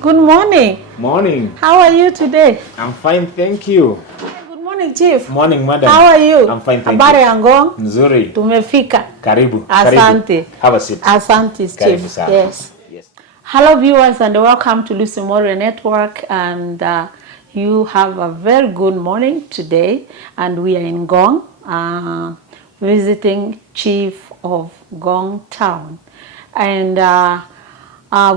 Good morning. Morning. How are you today? I'm fine, thank you. Good morning, Chief. Morning, madam. How are you? I'm fine, thank Habari you. yangu? Nzuri. Tumefika. Karibu. Asante. Karibu. Have a seat. Asante, Karibu Chief. sana. Yes. Yes. Hello, viewers, and welcome to Mworia Network. And you have a very good morning today. And we are in Ngong, visiting Chief of Ngong Town. And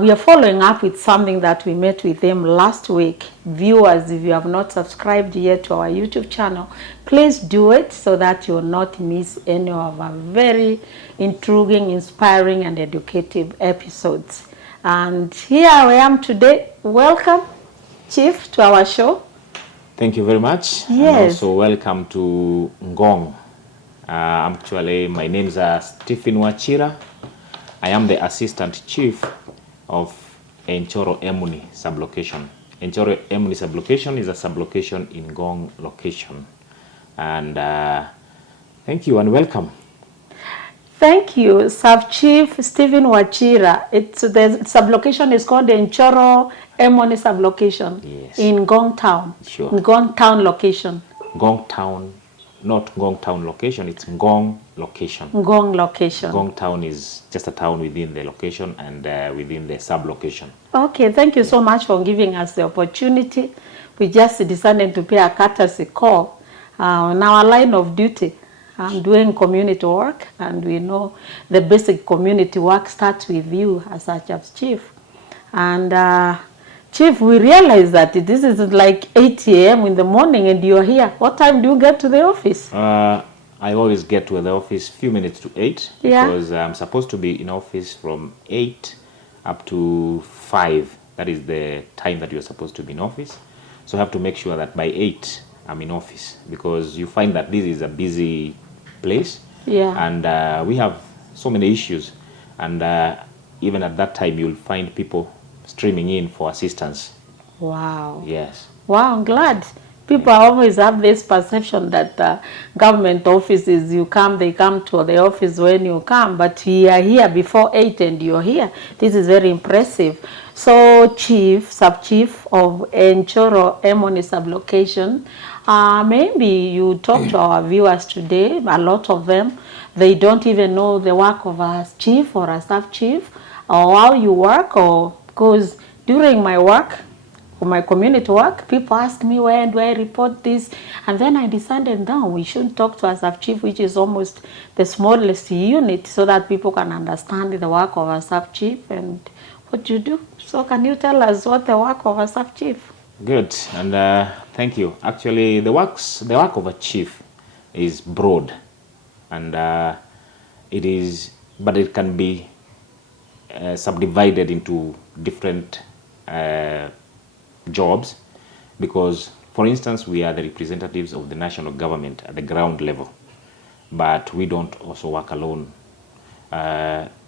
we are following up with something that we met with them last week. Viewers, if you have not subscribed yet to our YouTube channel, please do it so that you will not miss any of our very intriguing, inspiring, and educative episodes. And here I am today. Welcome, Chief, to our show. Thank you very much. Yes. And also welcome to Ngong. Actually, my name is Stephen WACHIRA. I am the Assistant Chief of ENCHORRO EMUNY sublocation. ENCHORRO EMUNY sublocation is a sublocation in Ngong location. And thank you and welcome. Thank you, Sub-Chief Stephen WACHIRA. The sublocation is called the ENCHORRO EMUNY sublocation. Yes. In Ngong Town. Sure. Ngong Town location. Ngong Town, not Ngong Town location, it's Ngong location. Ngong location. Ngong Town is just a town within the location and within the sub-location. Okay, thank you so much for giving us the opportunity. We just decided to pay a courtesy call on our line of duty. Doing community work, and we know the basic community work starts with you as a Chief. And Chief, we realize that this is like 8 a.m. in the morning and you're here. What time do you get to the office? I always get to the office few minutes to 8 because I'm supposed to be in office from 8 up to 5. That is the time that you're supposed to be in office. So I have to make sure that by 8 I'm in office because you find that this is a busy place. Yeah. And we have so many issues. And even at that time, you'll find people streaming in for assistance. Wow. Yes. Wow, I'm glad. People always have this perception that government offices, they come to the office when you come, but we are here before 8 and you're here. This is very impressive. So, Chief, Sub-Chief of ENCHORRO EMUNY sublocation, maybe you talk to our viewers today. A lot of them, they don't even know the work of a chief or a sub-chief or how you work, or because during my work, for my community work, people ask me, where do I report this? And then I decided, no, we should talk to a sub-chief, which is almost the smallest unit, so that people can understand the work of a sub-chief and what you do. So can you tell us what the work of a sub-chief? Good, and thank you. Actually, the work of a chief is broad, and but it can be subdivided into different jobs, because, for instance, we are the representatives of the national government at the ground level, but we don't also work alone,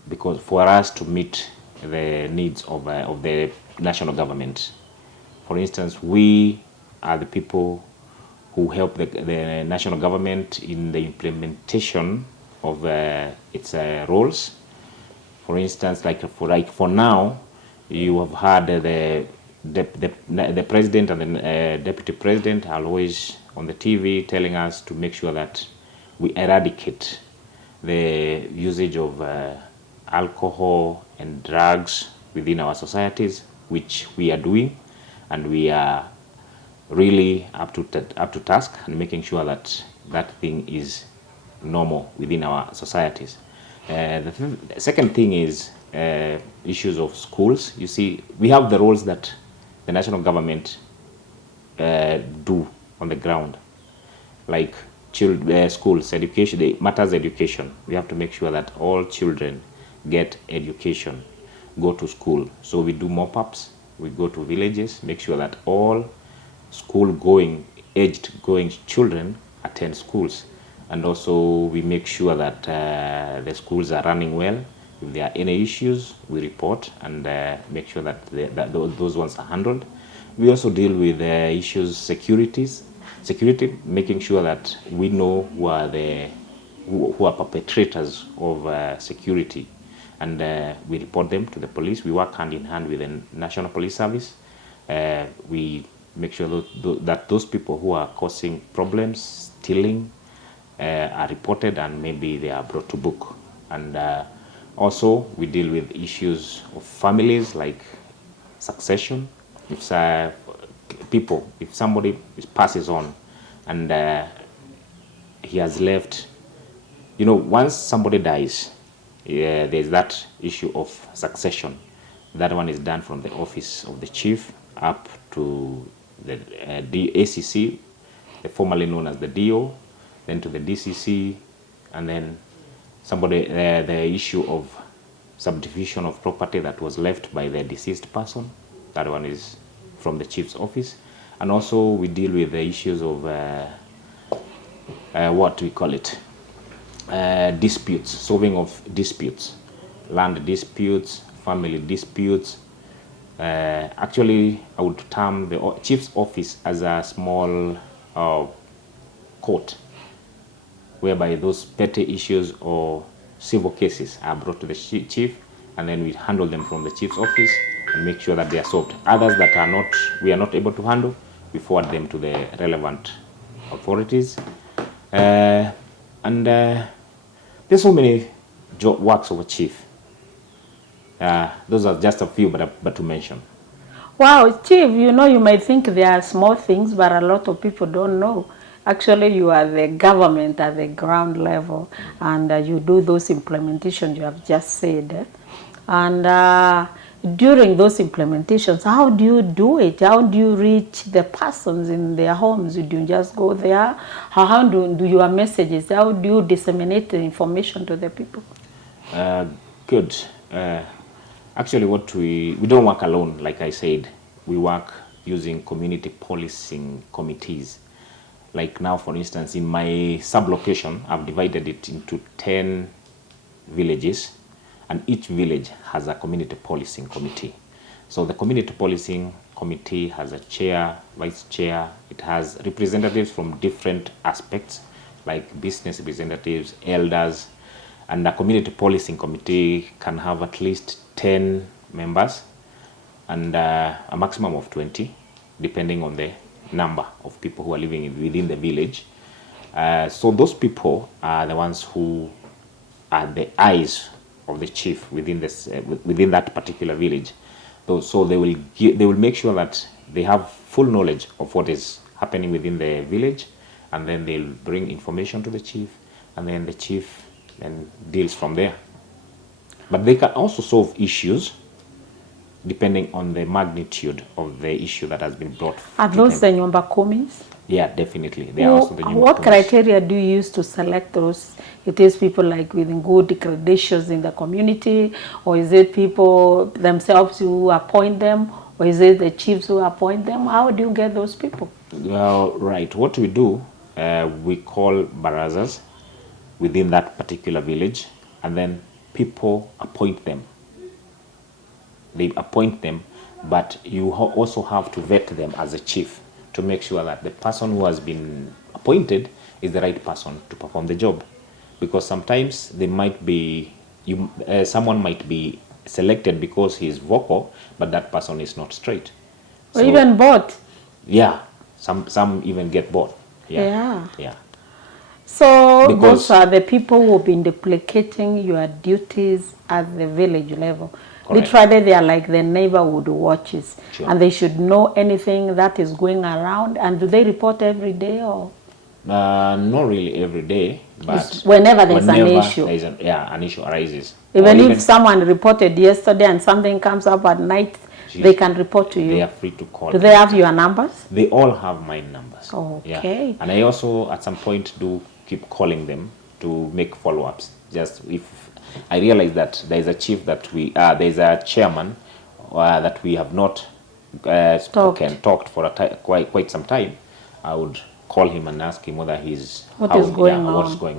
because for us to meet the needs of the national government. For instance, we are the people who help the national government in the implementation of its roles. For instance, for now, you have had the president and the deputy president are always on the TV telling us to make sure that we eradicate the usage of alcohol and drugs within our societies, which we are doing, and we are really up to task and making sure that that thing is normal within our societies. The second thing is issues of schools. You see, we have the roles that the national government do on the ground, like schools, education, matters education. We have to make sure that all children get education, go to school. So we do mop-ups, we go to villages, make sure that all aged going children attend schools. And also we make sure that the schools are running well. If there are any issues, we report and make sure that those ones are handled. We also deal with issues security, making sure that we know who are perpetrators of security and we report them to the police. We work hand in hand with the National Police Service. We make sure that those people who are causing problems, stealing, are reported, and maybe they are brought to book. And also we deal with issues of families like succession. If somebody passes on and he has left, once somebody dies, there's that issue of succession. That one is done from the office of the chief up to the ACC, formerly known as the DO, then to the DCC, and then the issue of subdivision of property that was left by the deceased person. That one is from the chief's office. And also we deal with the issues of what we call it, disputes, solving of disputes, land disputes, family disputes. Actually, I would term the chief's office as a small court, whereby those petty issues or civil cases are brought to the chief, and then we handle them from the chief's office and make sure that they are solved. Others that we are not able to handle, we forward them to the relevant authorities. And there's so many works of a chief. Those are just a few, but to mention. Wow, Chief, you might think they are small things, but a lot of people don't know. Actually, you are the government at the ground level, and you do those implementations you have just said. And during those implementations, how do you do it? How do you reach the persons in their homes? Do you just go there? How do your messages? How do you disseminate the information to the people? Good. Actually, we don't work alone, like I said. We work using community policing committees. Like now, for instance, in my sub-location, I've divided it into 10 villages, and each village has a community policing committee. So the community policing committee has a chair, vice chair. It has representatives from different aspects, like business representatives, elders, and the community policing committee can have at least 10 members and a maximum of 20, depending on the number of people who are living within the village. So those people are the ones who are the eyes of the chief within that particular village. So they will make sure that they have full knowledge of what is happening within the village, and then they'll bring information to the chief, and then the chief then deals from there. But they can also solve issues depending on the magnitude of the issue that has been brought. Are those the nyumba kumis? Yeah, definitely. They are also the nyumba What kumis. criteria do you use to select those? It is people like with good credentials in the community, or is it people themselves who appoint them, or is it the chiefs who appoint them? How do you get those people? Well, right. What we do, we call barazas within that particular village, and then people appoint them. They appoint them, but you also have to vet them as a chief to make sure that the person who has been appointed is the right person to perform the job. Because sometimes they might be, someone might be selected because he is vocal, but that person is not straight. Or even both. Yeah, some even get both. Yeah. So those are the who have been duplicating your duties at the village level. Correct. Literally, they are like the neighborhood watches, Sure. and they should know anything that is going around. And do they report every day, or? Not really every day, but whenever there's an issue. An issue arises. Even if someone reported yesterday and something comes up at night, they can report to you. They are free to call. Do they have your numbers? They all have my numbers. Okay. Yeah. And I also, at some point, do keep calling them to make follow-ups. Just if I realize that there is a chief that there is a chairman that we have not talked for quite some time, I would call him and ask him whether what's going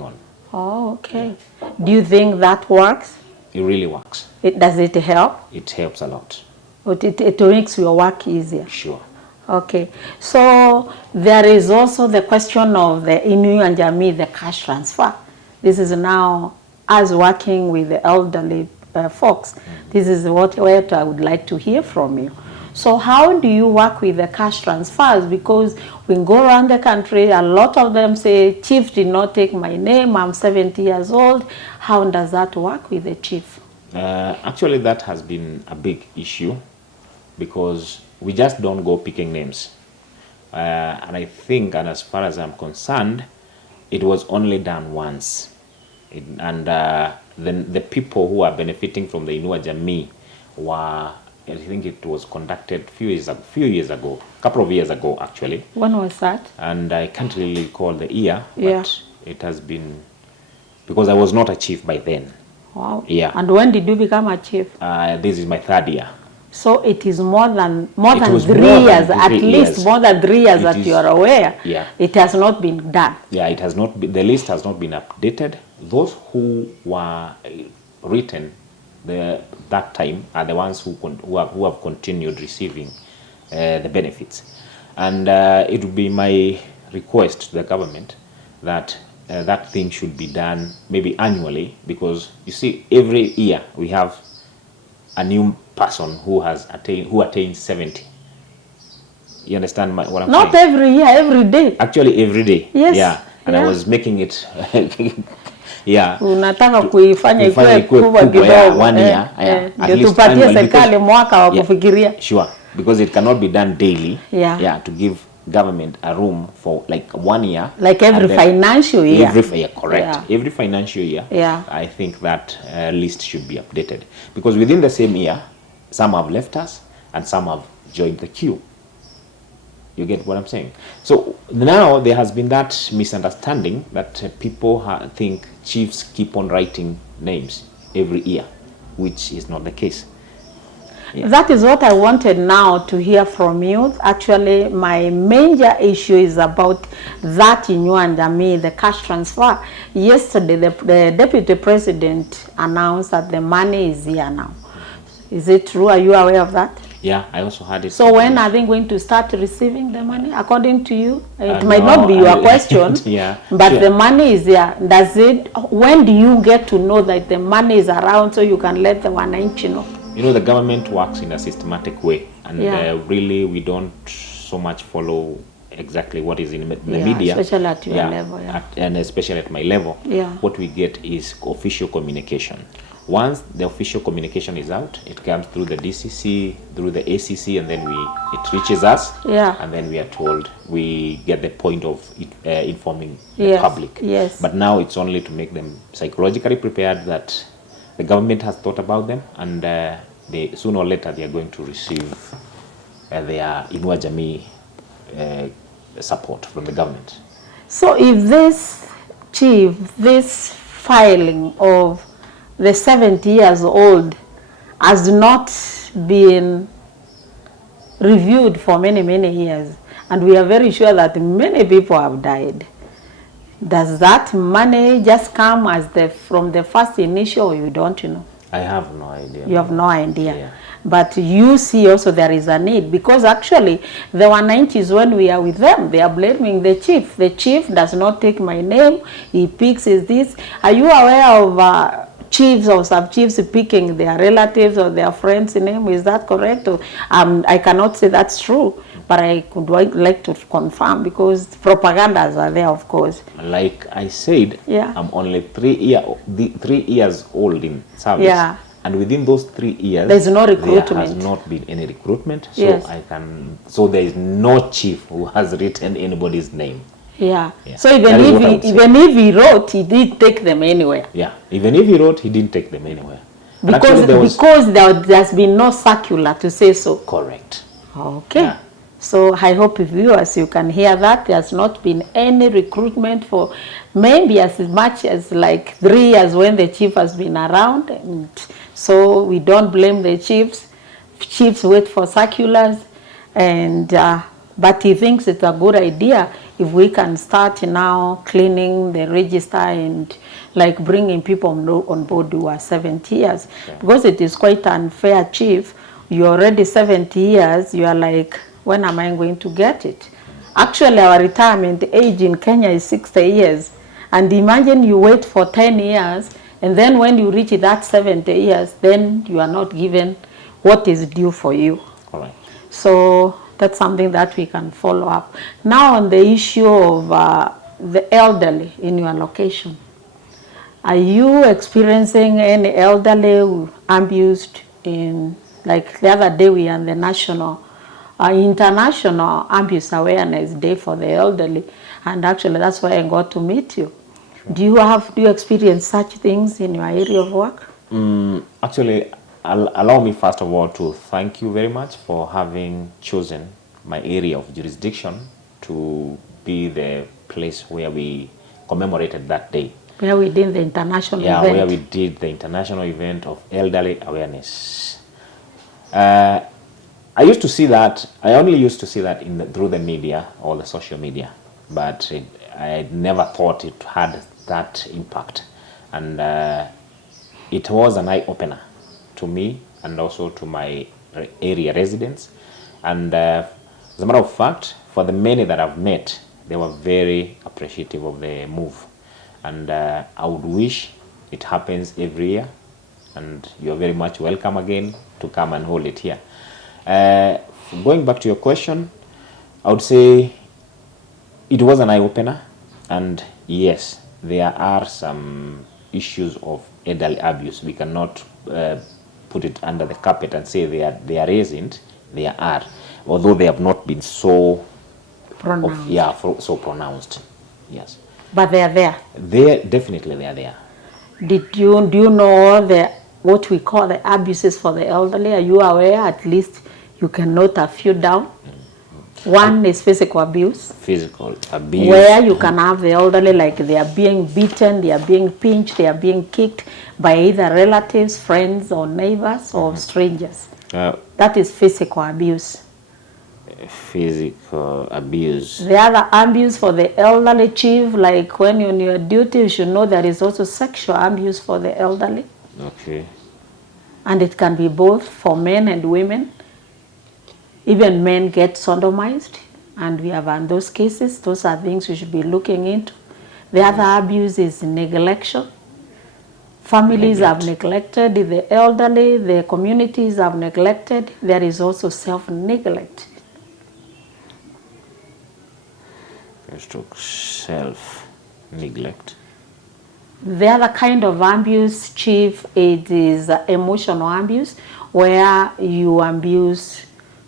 on. Oh, okay. Yeah. Do you think that works? It really works. Does it help? It helps a lot. But it makes your work easier. Sure. Okay. So there is also the question of the Inuit and Jami, the cash transfer. This is now us working with the elderly folks. This is what I would like to hear from you. So how do you work with the cash transfers? Because we go around the country, a lot of them say, Chief did not take my name, I'm 70 years old. How does that work with the Chief? Actually, that has been a big issue because we just don't go picking names. And I think, and as far as I'm concerned, it was only done once. And then the people who are benefiting from the Inua Jamii were, I think it was conducted a few years ago, a couple of years ago actually. When was that? And I can't really recall the year, Yeah. but it has been, because I was not a chief by then. Wow. Yeah. And when did you become a chief? This is my 3rd year. So it is more than 3 at years, at least more than 3 years that you are aware. Yeah. It has not been done. Yeah, it has not been, the list has not been updated. Those who were written that time are the ones who have continued receiving the benefits. And it would be my request to the government that that thing should be done maybe annually, because you see, every year we have a new person who attains 70. You understand what I'm saying? Not every year, every day. Actually, every day. Yes. Yeah. And yeah. I was making it. Yeah. Unataka kuifanya ikuwe kubwa kidogo. Yeah, 1 year. Ndio tupatie serikali mwaka wa kufikiria. Sure. Because it cannot be done daily. Yeah. Yeah. To give government a room for like 1 year. Like every financial year. Every year, correct. Yeah. Every financial year. Yeah. I think that list should be updated. Because within the same year, some have left us and some have joined the queue. You get what I'm saying? So now there has been that misunderstanding that people think chiefs keep on writing names every year, which is not the case. Yeah. That is what I wanted now to hear from you. Actually, my major issue is about that Inua Jamii, the cash transfer. Yesterday, the Deputy President announced that the money is here now. Is it true? Are you aware of that? Yeah, I also heard it. So when are they going to start receiving the money, according to you? It might no, not be your question, yeah, but sure. The money is there. When do you get to know that the money is around so you can let the wananchi know? You know, the government works in a systematic way, and really we don't so much follow exactly what is in the media. Especially at your level. Yeah. And especially at my level. Yeah. What we get is official communication. Once the official communication is out, it comes through the DCC, through the ACC, and then it reaches us. Yeah. And then we are told, we get the point of informing the public. Yes. But now it's only to make them psychologically prepared that the government has thought about them, and they sooner or later they are going to receive their Inua Jamii support from the government. So if this filing of the 70 years old has not been reviewed for many, many years, and we are very sure that many people have died, does that money just come as from the first initial, or you don't know? I have no idea. You have no idea. Yeah. But you see also there is a need, because actually the 190s, when we are with them, they are blaming the chief. The chief does not take my name, he picks this. Are you aware of chiefs or sub-chiefs picking their relatives or their friends' name? Is that correct? Or, I cannot say that's true, but I would like to confirm, because propagandas are there, of course. Like I said, I'm only 3 years old in service. Yeah. And within those 3 years, there's no recruitment. There has not been any recruitment. So there is no chief who has written anybody's name. Yeah. So even if he wrote, he didn't take them anywhere. Yeah. Even if he wrote, he didn't take them anywhere. Because there's been no circular to say so. Correct. Okay. Yeah. So I hope viewers, you can hear that. There's not been any recruitment for maybe as much as like 3 years when the chief has been around. And so we don't blame the chiefs. Chiefs wait for circulars, and but he thinks it's a good idea if we can start now cleaning the register and like bringing people on board who are 70 years. Yeah. Because it is quite unfair, chief. You're already 70 years, you are like, when am I going to get it? Actually, our retirement age in Kenya is 60 years. And imagine you wait for 10 years And then when you reach that 70 years, then you are not given what is due for you. All right. So that's something that we can follow up. Now on the issue of the elderly in your location, are you experiencing any elderly abused in, like the other day we are on the International Abuse Awareness Day for the elderly, and actually that's why I got to meet you. Do you experience such things in your area of work? Actually, allow me first of all to thank you very much for having chosen my area of jurisdiction to be the place where we commemorated that day. Where we did the international event. Yeah, where we did the international event of elderly awareness. I used to see that, I only used to see that through the media or the social media, but I never thought it had that impact. And it was an eye-opener to me and also to my area residents. And as a matter of fact, for the many that I've met, they were very appreciative of the move. And I would wish it happens every year. And you're very much welcome again to come and hold it here. Going back to your question, I would say it was an eye-opener. And yes, there are some issues of elderly abuse. We cannot put it under the carpet and say there isn't. There are, although they have not been so pronounced. So pronounced. Yes. But they are there. Definitely they are there. Do you know what we call the abuses for the elderly? Are you aware? At least you can note a few down. One is physical abuse. Physical abuse. Where you can have the elderly, like they are being beaten, they are being pinched, they are being kicked by either relatives, friends, or neighbors, or strangers. That is physical abuse. Physical abuse. The other abuse for the elderly, chief, like when you're on your duty, you should know there is also sexual abuse for the elderly. Okay. And it can be both for men and women. Even men get sodomized, and we have on those cases. Those are things we should be looking into. The other abuse is neglection. Families have neglected the elderly, the communities have neglected. There is also self-neglect. Self-neglect. The other kind of abuse, chief, it is emotional abuse, where you abuse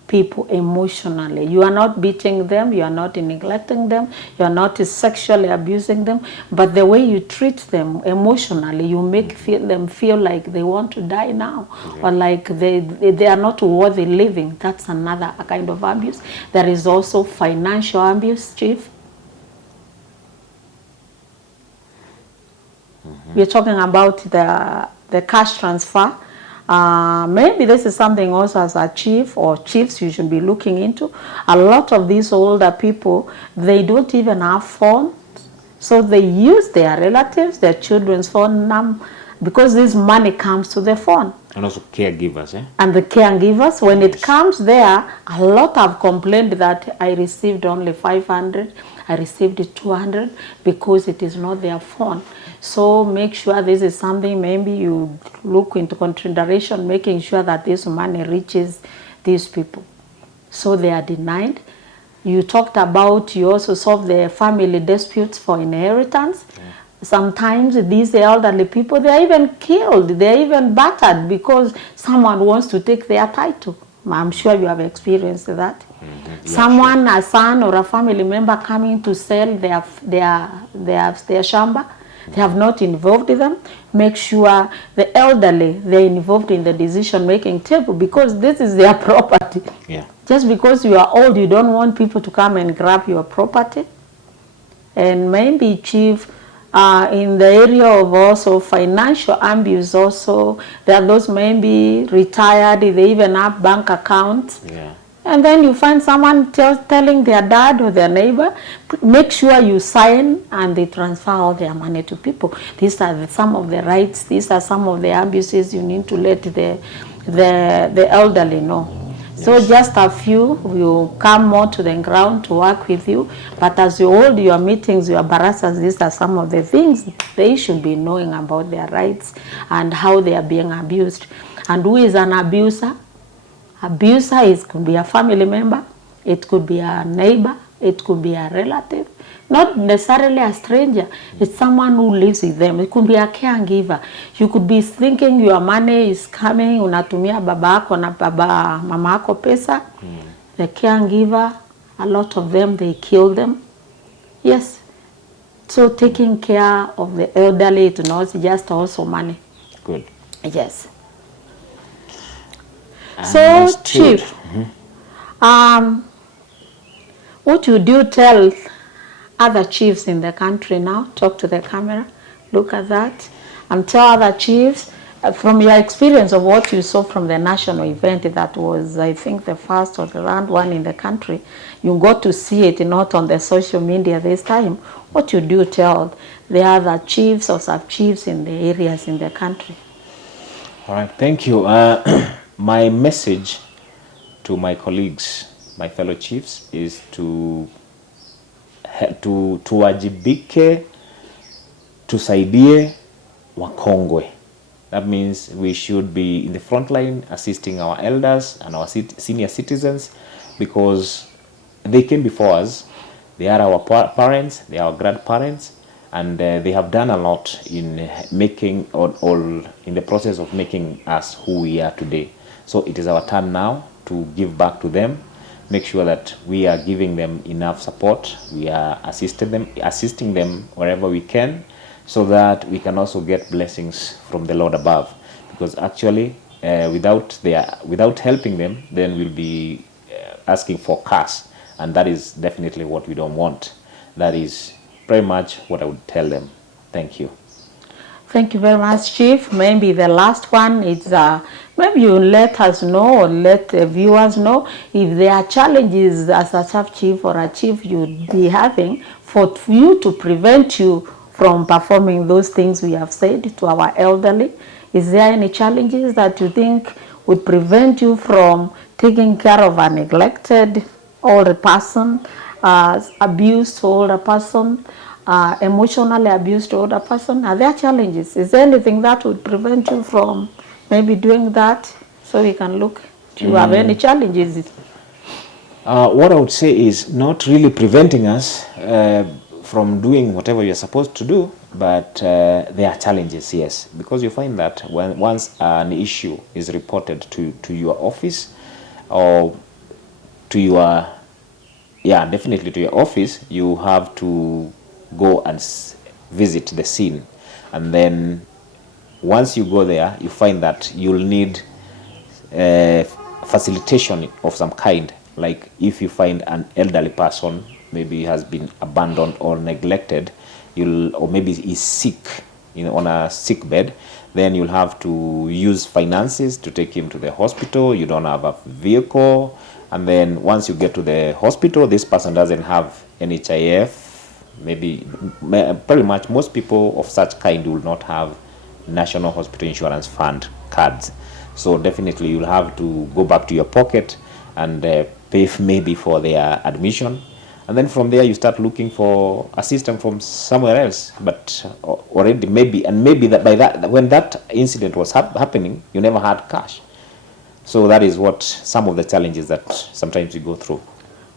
people emotionally. You are not beating them, you are not neglecting them, you are not sexually abusing them, but the way you treat them emotionally, you make them feel like they want to die now, or like they are not worthy living. That's another kind of abuse. There is also financial abuse, chief. We're talking about the cash transfer. Maybe this is something also as a chief or chiefs you should be looking into. A lot of these older people, they don't even have phones. So they use their relatives, their children's phone number, because this money comes to the phone. And also caregivers, eh? And the caregivers, when it comes there, a lot have complained that I received only 500, I received 200, because it is not their phone. So make sure this is something maybe you look into consideration, making sure that this money reaches these people. So they are denied. You talked about, you also solve the family disputes for inheritance. Sometimes these elderly people, they are even killed, they are even battered because someone wants to take their title. I'm sure you have experienced that. Someone, a son or a family member coming to sell their shamba, they have not involved them. Make sure the elderly, they're involved in the decision-making table because this is their property. Yeah. Just because you are old, you don't want people to come and grab your property. And maybe, chief, in the area of also financial abuse also, there are those maybe retired, they even have bank accounts. Yeah. And then you find someone telling their dad or their neighbor, make sure you sign, and they transfer all their money to people. These are some of the rights, these are some of the abuses you need to let the elderly know. So just a few will come more to the ground to work with you. But as you hold your meetings, your barassas, these are some of the things they should be knowing about their rights and how they are being abused. And who is an abuser? Abuser could be a family member, it could be a neighbor, it could be a relative, not necessarily a stranger. It's someone who lives with them. It could be a caregiver. You could be thinking your money is coming, unatumia baba yako na mama yako pesa. The caregiver, a lot of them, they kill them. Yes. So taking care of the elderly, it's not just also money. Good. Yes. So, Chief, what you do tell other chiefs in the country now, talk to the camera, look at that, and tell other chiefs, from your experience of what you saw from the national event that was, I think, the first or the round one in the country, you got to see it not on the social media this time. What you do tell the other chiefs or sub-chiefs in the areas in the country? All right, thank you. My message to my colleagues, my fellow chiefs, is to tuwajibike, tusaidie wakongwe. That means we should be in the front line assisting our elders and our senior citizens, because they came before us. They are our parents, they are our grandparents, and they have done a lot in making or in the process of making us who we are today. So it is our turn now to give back to them, make sure that we are giving them enough support, we are assisting them wherever we can, so that we can also get blessings from the Lord above. Because actually, without helping them, then we'll be asking for cash, and that is definitely what we don't want. That is pretty much what I would tell them. Thank you. Thank you very much, Chief. Maybe the last one is, maybe you let us know or let the viewers know if there are challenges as a sub-chief or a chief you'd be having for you to prevent you from performing those things we have said to our elderly. Is there any challenges that you think would prevent you from taking care of a neglected older person, abused older person, emotionally abused older person? Are there challenges? Is there anything that would prevent you from maybe doing that, so we can look? Do you have any challenges? What I would say is not really preventing us from doing whatever you're supposed to do, but there are challenges, yes, because you find that once an issue is reported to your office, or to your, definitely to your office, you have to go and visit the scene. And then once you go there, you find that you'll need facilitation of some kind. Like if you find an elderly person, maybe has been abandoned or neglected, or maybe is sick, on a sick bed, then you'll have to use finances to take him to the hospital. You don't have a vehicle, and then once you get to the hospital, this person doesn't have any CHIEFF. Maybe pretty much most people of such kind will not have National Hospital Insurance Fund cards. So definitely you'll have to go back to your pocket and pay maybe for their admission. And then from there you start looking for assistance from somewhere else. But already maybe that when that incident was happening, you never had cash. So that is what some of the challenges that sometimes you go through.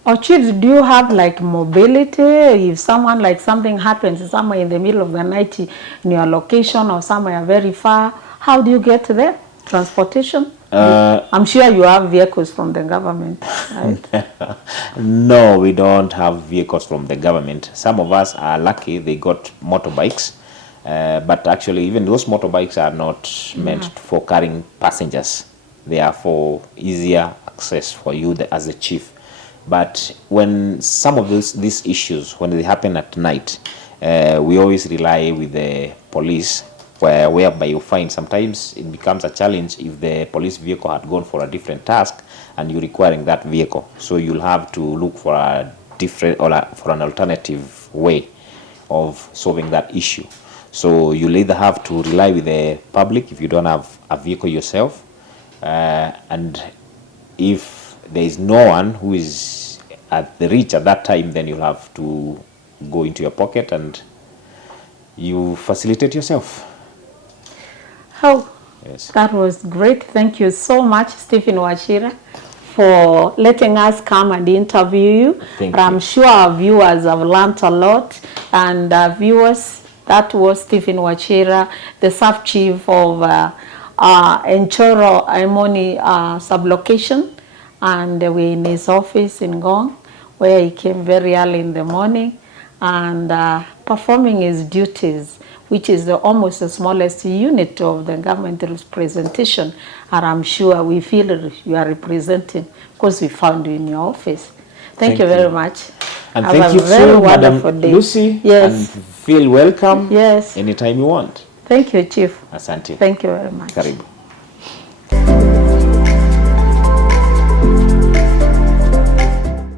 Or chiefs, do you have like mobility? If someone, like something happens somewhere in the middle of the night in your location or somewhere very far, how do you get there? Transportation? I'm sure you have vehicles from the government, right? No, we don't have vehicles from the government. Some of us are lucky, they got motorbikes. But actually even those motorbikes are not meant for carrying passengers. They are for easier access for you as a chief. But when some of these issues, when they happen at night, we always rely with the police, whereby you find sometimes it becomes a challenge if the police vehicle had gone for a different task and you're requiring that vehicle. So you'll have to look for a different for an alternative way of solving that issue. So you'll either have to rely with the public if you don't have a vehicle yourself, and if there is no one who is at the reach at that time, then you'll have to go into your pocket and you facilitate yourself. Oh, Yes. that was great. Thank you so much, Stephen Wachira, for letting us come and interview you. Thank I'm you. sure our viewers have learnt a lot. And viewers, that was Stephen Wachira, the sub-chief of ENCHORRO EMUNY sublocation. And we're in his office in Ngong, where he came very early in the morning and performing his duties, which is almost the smallest unit of the government representation. And I'm sure we feel you are representing because we found you in your office. Thank you very much. And Have thank a you very so, wonderful Madam day. Lucy. Yes. And feel welcome Yes. anytime you want. Thank you, Chief. Asante. Thank you very much. Karibu.